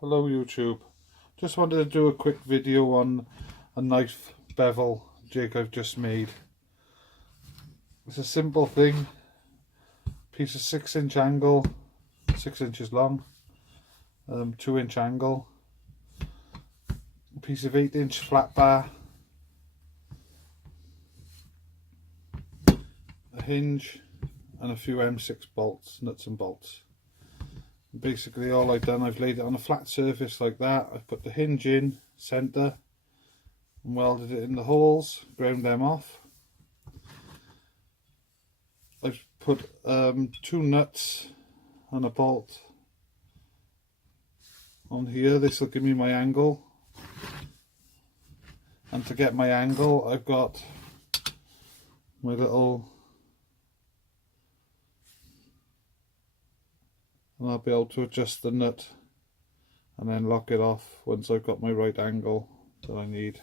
Hello YouTube, just wanted to do a quick video on a knife bevel jig I've just made. It's a simple thing, piece of 6-inch angle, 6 inches long, 2-inch angle, a piece of 8-inch flat bar, a hinge and a few M6 bolts, nuts and bolts. Basically all I've done, I've laid it on a flat surface like that. I've put the hinge in centre and welded it in the holes, ground them off. I've put 2 nuts and a bolt on here. This will give me my angle, and to get my angle I've got my little, and I'll be able to adjust the nut and then lock it off once I've got my right angle that I need.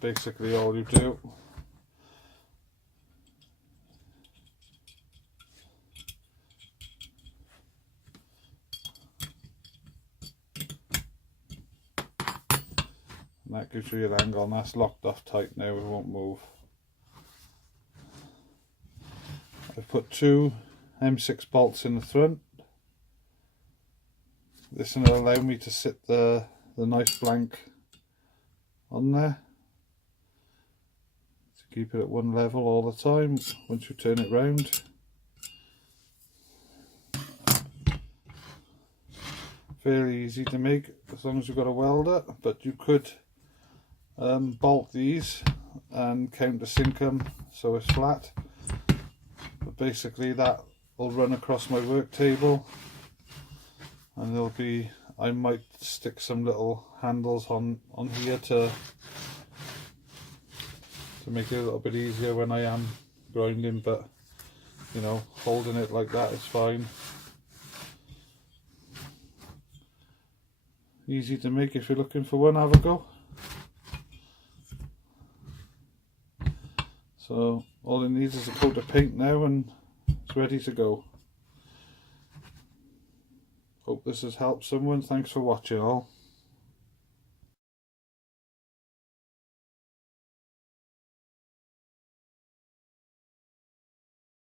Basically all you do. And that gives you your angle, and that's locked off tight now, it won't move. I've put 2 M6 bolts in the front. This will allow me to sit the knife blank on there to keep it at one level all the time once you turn it round. Fairly easy to make as long as you've got a welder, but you could bolt these and countersink them so it's flat. But basically that will run across my work table, and there'll be, I might stick some little handles on here to make it a little bit easier when I am grinding, but you know, holding it like that is fine. Easy to make. If you're looking for one, have a go. So all it needs is a coat of paint now and it's ready to go. Hope this has helped someone. Thanks for watching all.